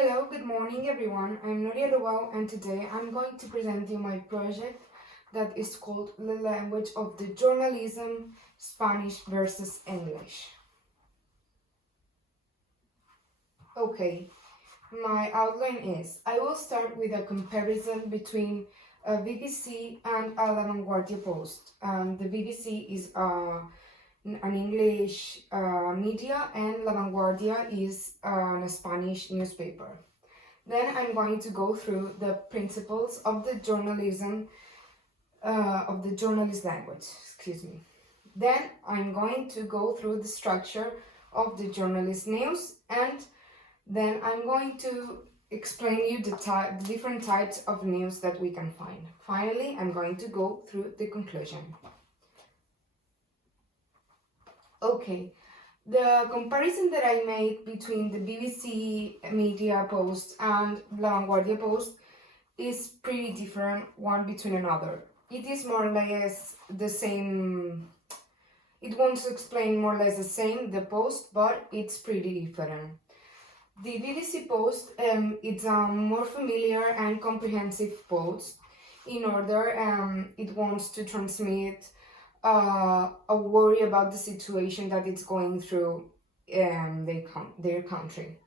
Hello, good morning everyone. I'm Noria Lubao and today I'm going to present you my project that is called The Language of the Journalism, Spanish versus English. Okay, my outline is I will start with a comparison between a BBC and a La Vanguardia Post. The BBC is an English media and La Vanguardia is a Spanish newspaper. Then I'm going to go through the principles of the journalist language, excuse me. Then I'm going to go through the structure of the journalist news, and then I'm going to explain you the different types of news that we can find. Finally, I'm going to go through the conclusion. Okay, the comparison that I made between the BBC Media Post and La Vanguardia Post is pretty different one between another. It is more or less the same. It wants to explain more or less the same, the post, but it's pretty different. The BBC Post, it's a more familiar and comprehensive post. In order, it wants to transmit a worry about the situation that it's going through their country.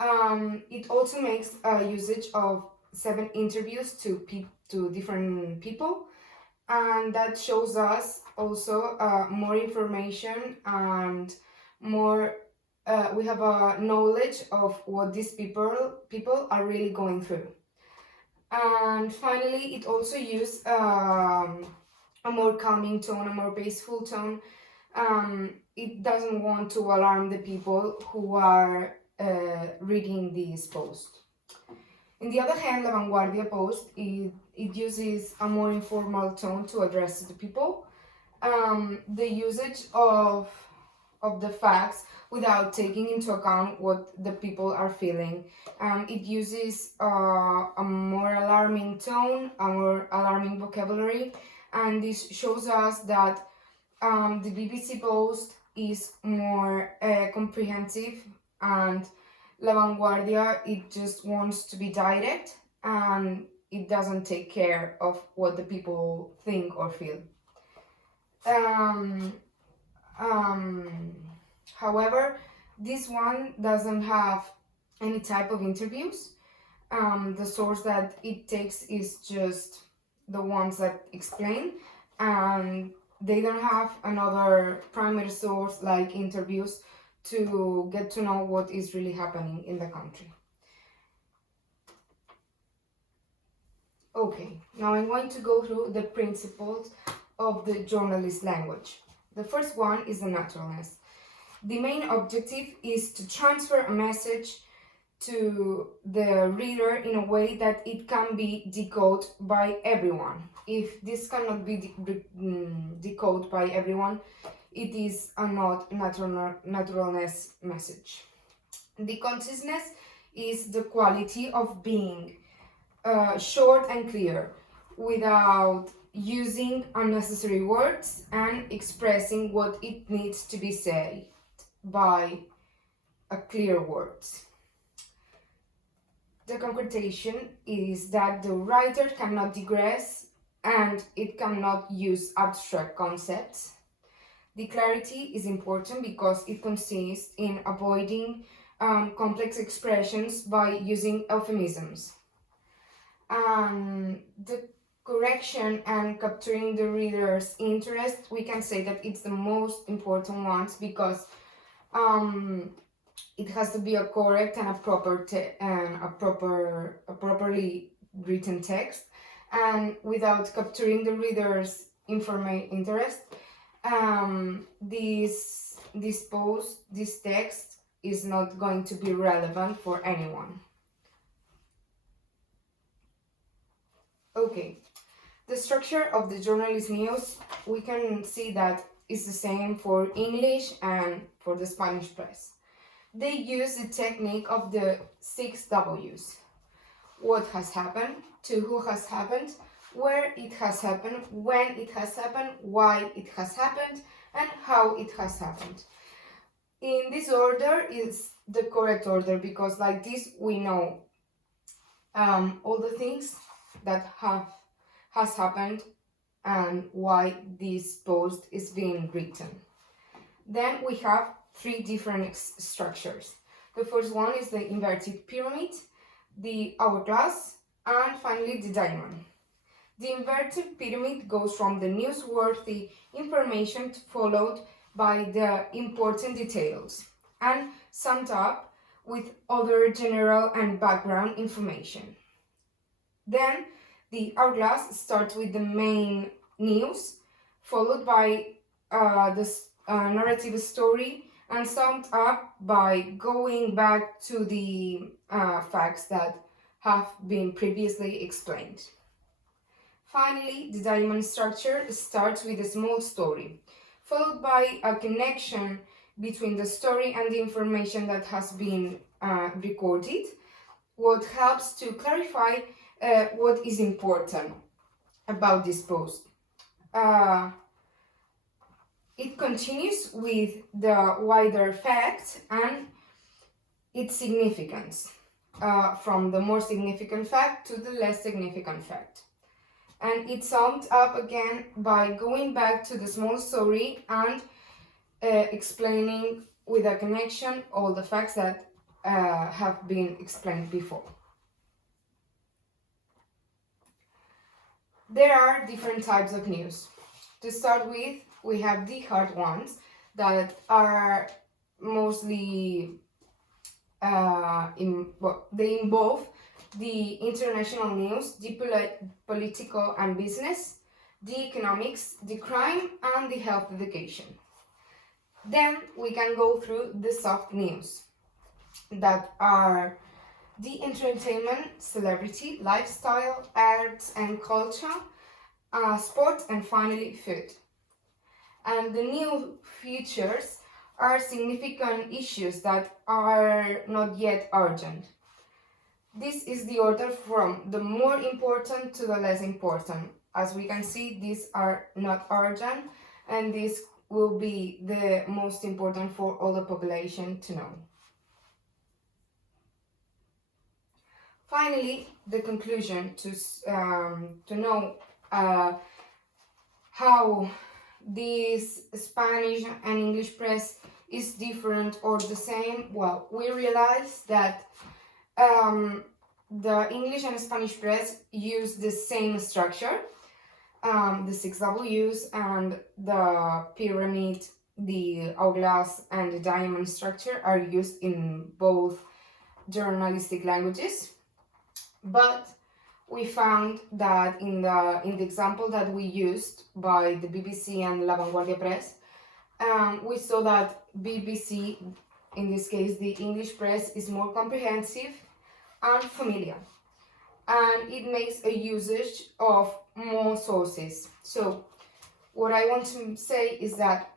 It also makes a usage of 7 interviews to different people, and that shows us also more information and more we have a knowledge of what these people are really going through. And finally, it also uses a more calming tone, a more peaceful tone. It doesn't want to alarm the people who are reading this post. On the other hand, La Vanguardia Post, it uses a more informal tone to address the people. The usage of the facts without taking into account what the people are feeling. It uses a more alarming tone, a more alarming vocabulary, and this shows us that the BBC Post is more comprehensive, and La Vanguardia, it just wants to be direct and it doesn't take care of what the people think or feel. However, this one doesn't have any type of interviews. The source that it takes is just the ones that explain, and they don't have another primary source like interviews to get to know what is really happening in the country. Okay, now I'm going to go through the principles of the journalist language. The first one is the naturalness. The main objective is to transfer a message to the reader in a way that it can be decoded by everyone. If this cannot be decoded by everyone, it is a not naturalness message. The conciseness is the quality of being short and clear without using unnecessary words and expressing what it needs to be said by a clear words. The concretion is that the writer cannot digress and it cannot use abstract concepts. The clarity is important because it consists in avoiding complex expressions by using euphemisms. The correction and capturing the reader's interest, we can say that it's the most important ones because it has to be a correct and a properly written text, and without capturing the reader's interest, this text is not going to be relevant for anyone. Okay, the structure of the journalist news, we can see that it's the same for English and for the Spanish press. They use the technique of the 6 W's. What has happened, to who has happened, where it has happened, when it has happened, why it has happened, and how it has happened. In this order, the correct order, because like this we know all the things that has happened and why this post is being written. Then we have three different structures. The first one is the inverted pyramid, the hourglass, and finally the diamond. The inverted pyramid goes from the newsworthy information followed by the important details and summed up with other general and background information. Then the hourglass starts with the main news, followed by the narrative story, and summed up by going back to the facts that have been previously explained. Finally, the diamond structure starts with a small story, followed by a connection between the story and the information that has been recorded, what helps to clarify what is important about this post. It continues with the wider fact and its significance, from the more significant fact to the less significant fact. And it summed up again by going back to the small story and explaining with a connection all the facts that have been explained before. There are different types of news. To start with, we have the hard ones that are mostly they involve the international news, the political and business, the economics, the crime, and the health education. Then we can go through the soft news that are the entertainment, celebrity, lifestyle, arts and culture, sports, and finally food. And the new features are significant issues that are not yet urgent. This is the order from the more important to the less important. As we can see, these are not urgent, and this will be the most important for all the population to know. Finally, the conclusion to know how this Spanish and English press is different or the same. Well, we realized that the English and Spanish press use the same structure, the 6 W's and the pyramid, the hourglass and the diamond structure are used in both journalistic languages. But we found that in the example that we used by the BBC and La Vanguardia Press, we saw that BBC, in this case the English press, is more comprehensive and familiar, and it makes a usage of more sources. So what I want to say is that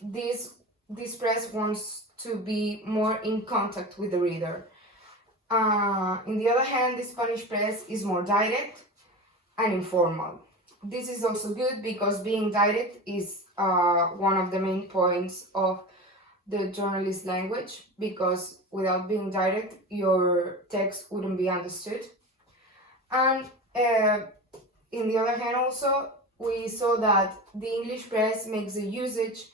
this press wants to be more in contact with the reader. On the other hand, the Spanish press is more direct and informal. This is also good because being direct is one of the main points of the journalist language, because without being direct, your text wouldn't be understood. And in the other hand also, we saw that the English press makes a usage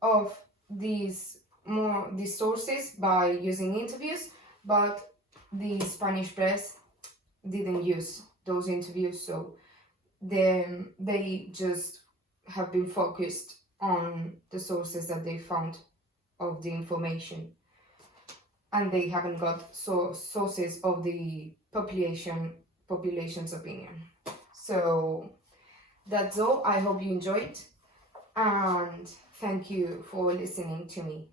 of these sources by using interviews, but the Spanish press didn't use those interviews, so they just have been focused on the sources that they found of the information, and they haven't got sources of the population's opinion. So that's all. I hope you enjoyed, and thank you for listening to me.